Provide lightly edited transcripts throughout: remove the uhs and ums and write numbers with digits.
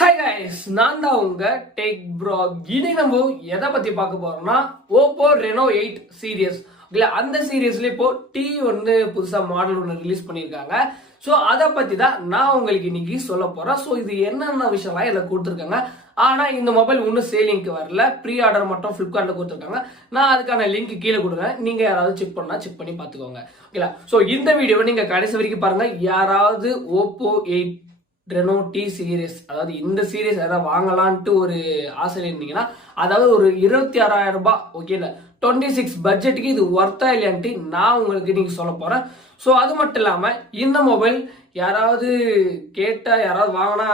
Hi guys, நான் தான் உங்க டெக் ப்ரோ. இன்னைக்கு நம்ம எதை பத்தி பார்க்க போறோம்னா ஓப்போ ரெனோ 8 சீரியஸ். அந்த சீரியஸ்ல இப்போ டி வந்து புதுசா மாடல் ஒன்று ரிலீஸ் பண்ணியிருக்காங்க. ஸோ அதை பத்தி தான் நான் உங்களுக்கு இன்னைக்கு சொல்ல போறேன். ஸோ இது என்னென்ன விஷயம்லாம் இதில் கொடுத்துருக்காங்க. ஆனா இந்த மொபைல் இன்னும் சேலிங்க்கு வரல, ப்ரீ ஆர்டர் மட்டும் பிளிப்கார்ட்ல கொடுத்துருக்காங்க. நான் அதுக்கான லிங்க் கீழே கொடுக்குறேன், நீங்க யாராவது செக் பண்ணி பார்த்துக்கோங்க. ஓகேங்களா? ஸோ இந்த வீடியோவை நீங்க கடைசி வரைக்கும் பாருங்க. யாராவது ஓப்போ 8 ரெனோ டி சீரியஸ், அதாவது இந்த சீரியஸ் ஏதாவது வாங்கலான்ட்டு ஒரு ஆசையில் இருந்தீங்கன்னா, அதாவது ஒரு 26,000 ரூபாய், ஓகேல 26 பட்ஜெட்டுக்கு இது ஒர்த்தா இல்லையான்ட்டு நான் உங்களுக்கு நீங்க சொல்ல போறேன். ஸோ அது மட்டும் இல்லாம இந்த மொபைல் யாராவது கேட்டா, யாராவது வாங்கினா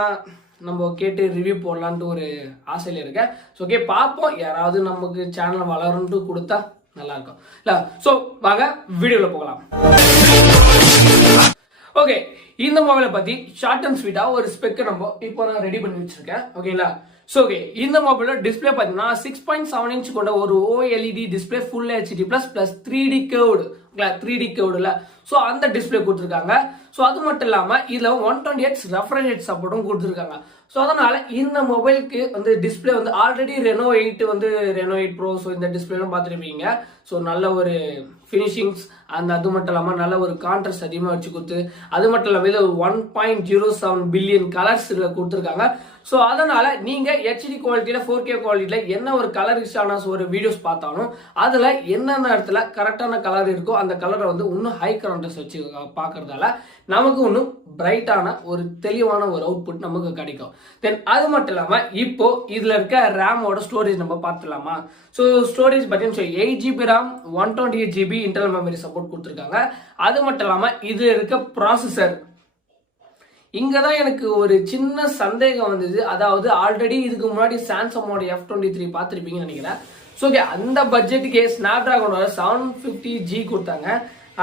நம்ம கேட்டு ரிவ்யூ போடலான்ட்டு ஒரு ஆசையில் இருக்கேன். ஸோ ஓகே, பார்ப்போம். யாராவது நமக்கு சேனல் வளருன்ட்டு கொடுத்தா நல்லா இருக்கும் இல்ல. ஸோ வாங்க வீடியோல போகலாம். ஓகே, இந்த மொபைலை பத்தி ஷார்ட் அண்ட் ஸ்வீட்டா ஒரு ஸ்பெக் நம்ம இப்போ நான் ரெடி பண்ணி வச்சிருக்கேன். ஓகேங்களா? ஸோ ஓகே, இந்த மொபைலோட டிஸ்பிளே பார்த்தீங்கன்னா 6.7 இன்ச் கொண்ட ஒரு OLED display, full HD plus 3D curved, 3D கேர்வ்டுல. ஸோ அந்த டிஸ்பிளே கொடுத்துருக்காங்க. ஸோ அது மட்டும் இல்லாமல் இதில் 120Hz ரெஃப்ரெஷ் ரேட் சப்போர்ட்டும் கொடுத்துருக்காங்க. ஸோ அதனால இந்த மொபைலுக்கு வந்து டிஸ்பிளே வந்து ஆல்ரெடி ரெனோ 8 வந்து ரெனோ 8 ப்ரோ, ஸோ இந்த டிஸ்பிளேலாம் பார்த்துருப்பீங்க. ஸோ நல்ல ஒரு ஃபினிஷிங்ஸ், அது மட்டும் இல்லாமல் நல்ல ஒரு கான்ட்ராஸ்ட் அதிகமாக வச்சு கொடுத்து, அது மட்டும் இல்லாமல் இதில் 1.07 பில்லியன் கலர்ஸ் இதில் கொடுத்துருக்காங்க. ஸோ அதனால நீங்க HD குவாலிட்டியில 4K குவாலிட்டியில என்ன ஒரு கலரிஷான ஒரு வீடியோஸ் பார்த்தாலும் அதுல என்னென்ன இடத்துல கரெக்டான கலர் இருக்கோ அந்த கலரை வந்து இன்னும் ஹை கான்ட்ராஸ்ட் வச்சு பார்க்கறதால நமக்கு இன்னும் பிரைட்டான ஒரு தெளிவான ஒரு அவுட்புட் நமக்கு கிடைக்கும். தென் அது மட்டும் இல்லாம இப்போ இதுல இருக்க ரேமோட ஸ்டோரேஜ் நம்ம பார்த்துலாமா? ஸோ ஸ்டோரேஜ் பார்த்தீங்கன்னா 8GB RAM, 128GB internal memory support கொடுத்துருக்காங்க. அது மட்டும் இல்லாம இதுல இருக்க ப்ராசஸர், இங்கதான் எனக்கு ஒரு சின்ன சந்தேகம் வந்தது. அதாவது ஆல்ரெடி இதுக்கு முன்னாடி சாம்சங்கோட F23 பார்த்துருப்பீங்கன்னு நினைக்கிறேன். ஸோ ஓகே, அந்த பட்ஜெட்டுக்கு ஸ்னாப் டிராகனோட 750G கொடுத்தாங்க.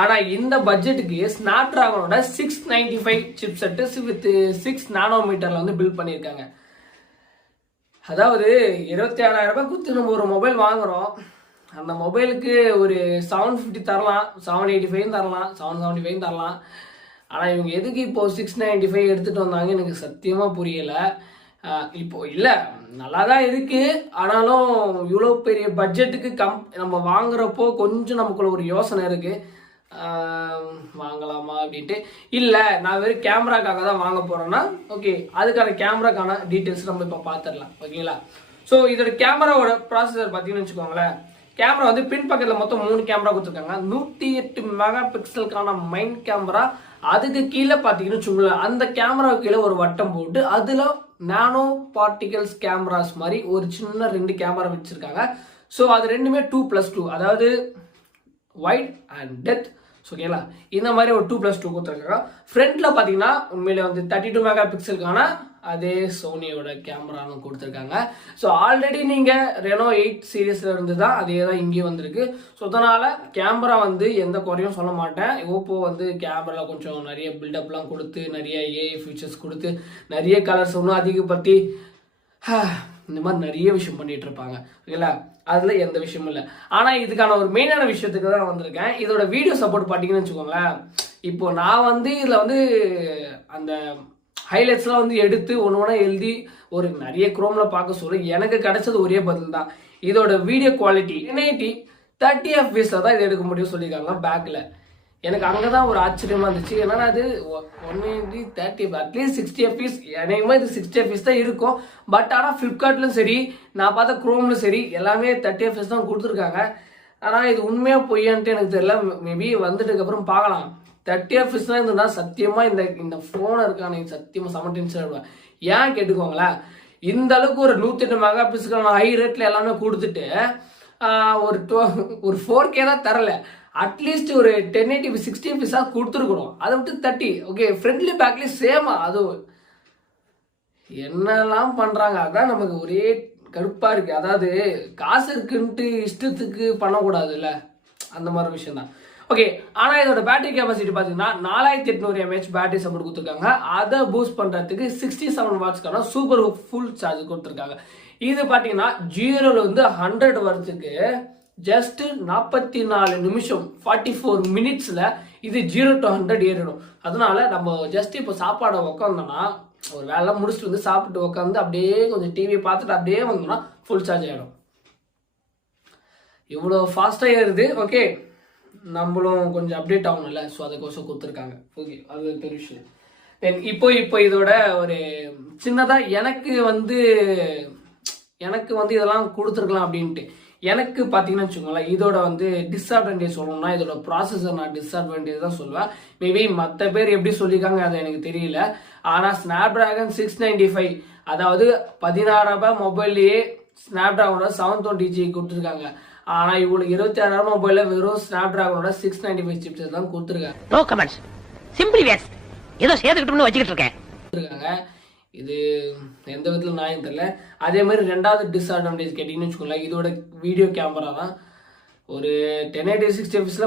ஆனா இந்த பட்ஜெட்டுக்கு ஸ்னாப் டிராகனோட 695 சிப் செட் வித் 6 நானோமீட்டர்ல வந்து பில்ட் பண்ணியிருக்காங்க. அதாவது 26,000 ரூபாய் கொடுத்து நம்ம ஒரு மொபைல் வாங்குறோம். அந்த மொபைலுக்கு ஒரு 750 தரலாம், 785 தரலாம், 775 தரலாம். ஆனால் இவங்க எதுக்கு இப்போ 695 எடுத்துகிட்டு வந்தாங்க எனக்கு சத்தியமாக புரியலை. இப்போ இல்லை, நல்லா தான் இருக்கு. ஆனாலும் இவ்வளோ பெரிய பட்ஜெட்டுக்கு நம்ம வாங்குறப்போ கொஞ்சம் நமக்குள்ள ஒரு யோசனை இருக்கு, வாங்கலாமா அப்படின்ட்டு. இல்லை, நான் வெறும் கேமராக்காக தான் வாங்க போறேன்னா ஓகே, அதுக்கான கேமராக்கான டீட்டெயில்ஸ் நம்ம இப்போ பார்த்துடலாம். ஓகேங்களா? ஸோ இதோட கேமராவோட ப்ராசஸர் பார்த்தீங்கன்னு வச்சுக்கோங்களேன். கேமரா வந்து பின் பக்கத்தில் மொத்தம் 3 கேமரா கொடுத்துருக்காங்க. 108 மெகா பிக்சலுக்கான மெயின் கேமரா. அதுக்கு கீழே பார்த்தீங்கன்னு வச்சுக்கோங்களேன், அந்த கேமராவுக்கு கீழே ஒரு வட்டம் போட்டு அதில் நானோ பார்ட்டிகல்ஸ் கேமராஸ் மாதிரி ஒரு சின்ன 2 கேமரா வச்சிருக்காங்க. ஸோ அது ரெண்டுமே 2+2, அதாவது வைட் அண்ட் டெப்த். ஓகேங்களா? இந்த மாதிரி ஒரு 2+2 கொடுத்துருக்காங்க. ஃப்ரண்ட்ல பார்த்தீங்கன்னா உண்மையில வந்து 32 மெகா பிக்சலுக்கான அதே சோனியோட கேமரான்னு கொடுத்துருக்காங்க. ஸோ ஆல்ரெடி நீங்கள் ரெனோ 8 சீரீஸில் இருந்து தான் அதே தான் இங்கேயும் வந்திருக்கு. ஸோ அதனால் கேமரா வந்து எந்த குறையும் சொல்ல மாட்டேன். ஓப்போ வந்து கேமராவில் கொஞ்சம் நிறைய பில்டப்லாம் கொடுத்து, நிறைய AI ஃபீச்சர்ஸ் கொடுத்து, நிறைய கலர்ஸ் ஒன்றும் அதிகப்படுத்தி இந்த மாதிரி நிறைய விஷயம் பண்ணிட்டு இருப்பாங்க. ஓகேங்களா? அதில் எந்த விஷயமும் இல்லை. ஆனால் இதுக்கான ஒரு மெயினான விஷயத்துக்கு தான் வந்திருக்கேன். இதோட வீடியோ சப்போர்ட் பார்த்தீங்கன்னு வச்சுக்கோங்களேன். இப்போ நான் வந்து இதில் வந்து அந்த ஹைலைட்ஸ்லாம் வந்து எடுத்து ஒன்று எழுதி ஒரு நிறைய குரோமில் பார்க்க சொல்ல எனக்கு கிடைச்சது ஒரே பதில் தான். இதோட வீடியோ குவாலிட்டி 1080 30 FPS தான் இதை எடுக்க முடியும் சொல்லியிருக்காங்க பேக்கில். எனக்கு அங்கே தான் ஒரு ஆச்சரியமாக இருந்துச்சு. ஏன்னா அது 180 30 அட்லீஸ்ட் 60 FPS, எனக்குமே இது 60 FPS தான் இருக்கும். பட் ஆனால் ஃப்ளிப்கார்ட்லையும் சரி, நான் பார்த்த குரோம்லையும் சரி, எல்லாமே 30 FPS தான் கொடுத்துருக்காங்க. ஆனால் இது உண்மையாக பொய்யான்ட்டு எனக்கு தெரியல. மேபி வந்துட்டுக்கப்புறம் பார்க்கலாம். 30 FPS தான் இருந்ததுன்னா சத்தியமாக இந்த ஃபோனை இருக்கான சத்தியமாக 17 இன்ச். ஏன் கேட்டுக்கோங்களேன், இந்த அளவுக்கு ஒரு 108 மெகா பிக்சலுக்கான ஹை ரேட்டில் எல்லாமே கொடுத்துட்டு ஒரு 4K தான் தரல. அட்லீஸ்ட் ஒரு 1080 60 FPS கொடுத்துருக்கணும். அதை விட்டு 30. ஓகே, ஃப்ரண்ட்லி பேக்லேயும் சேமா, அதுவும் என்னெல்லாம் பண்ணுறாங்க. அதான் நமக்கு ஒரே கடுப்பாக இருக்குது. அதாவது காசு இருக்குன்ட்டு இஷ்டத்துக்கு பண்ணக்கூடாதுல்ல, அந்த மாதிரி விஷயம் தான். ஓகே, ஆனால் இதோட பேட்டரி கெப்பாசிட்டி பார்த்தீங்கன்னா 4800 mAh பேட்டரி சப்போர்ட் கொடுத்துருக்காங்க. அதை பூஸ்ட் பண்ணுறதுக்கு 67 வாட்ஸ்க்கான சூப்பர் ஃபுல் சார்ஜ் கொடுத்துருக்காங்க. இது பார்த்தீங்கன்னா 0ல இருந்து 100 வரதுக்கு ஜஸ்ட் 44 நிமிஷம் 44 மினிட்ஸில் இது 0 to 100 ஏறிடும். அதனால நம்ம ஜஸ்ட் இப்போ சாப்பாடை உட்காந்தோம்னா ஒரு வேலை முடிச்சுட்டு வந்து சாப்பிட்டு உட்காந்து அப்படியே கொஞ்சம் டிவி பார்த்துட்டு அப்படியே வந்தோம்னா ஃபுல் சார்ஜ் ஆகிடும். இவ்வளோ ஃபாஸ்ட்டாக ஏறுது. ஓகே, நம்மளும் கொஞ்சம் அப்டேட் ஆகணும்ல, ஸோ அதுக்கோசம் கொடுத்துருக்காங்க. ஓகே, அது பெரிய விஷயம். தென் இப்போ இதோட ஒரு சின்னதாக எனக்கு வந்து இதெல்லாம் கொடுத்துருக்கலாம் அப்படின்ட்டு எனக்கு பார்த்தீங்கன்னு வச்சுக்கோங்களேன், இதோட வந்து டிஸ்அட்வான்டேஜ் சொல்லணும்னா இதோட ப்ராசஸர் நான் டிஸ்அட்வான்டேஜ் தான் சொல்லுவேன். மேபி மற்ற பேர் எப்படி சொல்லியிருக்காங்க அது எனக்கு தெரியல. ஆனால் ஸ்னாப்டிராகன் 695, அதாவது 16,000 மொபைல்லையே ஸ்னாப்டிராகனோட 720G கொடுத்துருக்காங்க. ஆனால் இவ்வளோ 26,000 மொபைலில் வெறும் ஸ்னாப்டிராகனோட 695 சிப்செட் தான் கொடுத்துருக்காங்க. ஏதோ சேர்த்துக்கிட்டோம்னு வச்சுக்கிட்டு இருக்கேன். இது எந்த விதத்தில் நான் தெரியல. அதே மாதிரி ரெண்டாவது டிஸ்அட்வான்டேஜ் கேட்டிங்கன்னு வச்சுக்கோங்களேன், இதோட வீடியோ கேமரா தான். ஒரு 1080 60 fps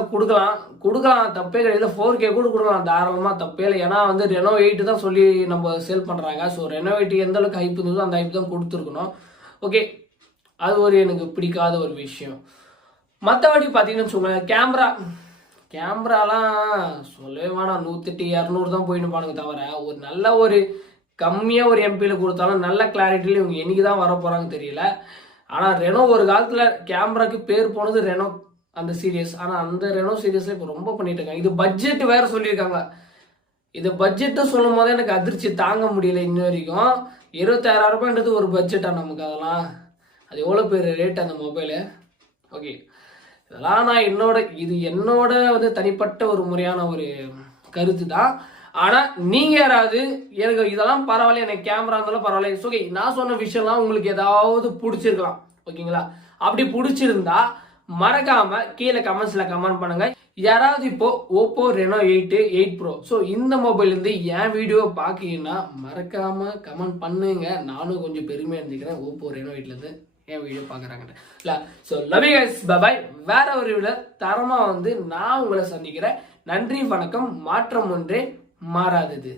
கொடுக்கலாம், தப்பே கிடையாது. 4K கூட கொடுக்கலாம் தாராளமாக, தப்பே இல்லை. ஏன்னா வந்து ரெனோ 8 தான் சொல்லி நம்ம சேல் பண்ணுறாங்க. ஸோ ரெனோ 8 எந்த அளவுக்கு ஹைப் இருந்ததோ அந்த ஹைப் தான் கொடுத்துருக்கணும். ஓகே, அது ஒரு எனக்கு பிடிக்காத ஒரு விஷயம். மற்றபடி பார்த்தீங்கன்னு வச்சுக்கோங்களேன், கேமராலாம் சொல்லவே வேணாம். 180 200 தான் போயின்னு பாருங்க. தவிர ஒரு நல்ல ஒரு கம்மியாக ஒரு எம்பியில் கொடுத்தாலும் நல்ல கிளாரிட்டியில் இவங்க என்னைக்கு தான் வர போகிறாங்க தெரியல. ஆனால் ரெனோ ஒரு காலத்தில் கேமராக்கு பேர் போனது ரெனோ அந்த சீரியஸ். ஆனால் அந்த ரெனோ சீரியஸில் இப்போ ரொம்ப பண்ணிட்டு இருக்காங்க. இது பட்ஜெட் வேற சொல்லியிருக்காங்க. இது பட்ஜெட்டு சொல்லும் போதே எனக்கு அதிர்ச்சி தாங்க முடியல. இன்ன வரைக்கும் 26,000 ரூபாய்ன்றது ஒரு பட்ஜெட்டா நமக்கு? அதெல்லாம் அது எவ்வளோ பேர் ரேட் அந்த மொபைலு. ஓகே, இதெல்லாம் நான் என்னோட வந்து தனிப்பட்ட ஒரு முறையான ஒரு கருத்து தான். ஆனால் நீங்கள் யாராவது எனக்கு இதெல்லாம் பரவாயில்ல, எனக்கு கேமரா இருந்தாலும் பரவாயில்ல, ஓகே நான் சொன்ன விஷயம்லாம் உங்களுக்கு ஏதாவது பிடிச்சிருக்கலாம். ஓகேங்களா? அப்படி பிடிச்சிருந்தா மறக்காம கீழே கமெண்ட்ஸில் கமெண்ட் பண்ணுங்க. யாராவது இப்போ ஓப்போ ரெனோ 8 Pro ஸோ இந்த மொபைல்லேருந்து என் வீடியோ பார்க்கீங்கன்னா மறக்காம கமெண்ட் பண்ணுங்க. நானும் கொஞ்சம் பெருமையாக இருந்துக்கிறேன் ஓப்போ ரெனோ 8லேருந்து என் வீடியோ பார்க்குறாங்க இல்லை. So love you guys, bye. வேற ஒரு வீடியோ தரமாக வந்து நான் உங்களை சந்திக்கிறேன். நன்றி, வணக்கம். மாற்றம் ஒன்றே மாறாதது.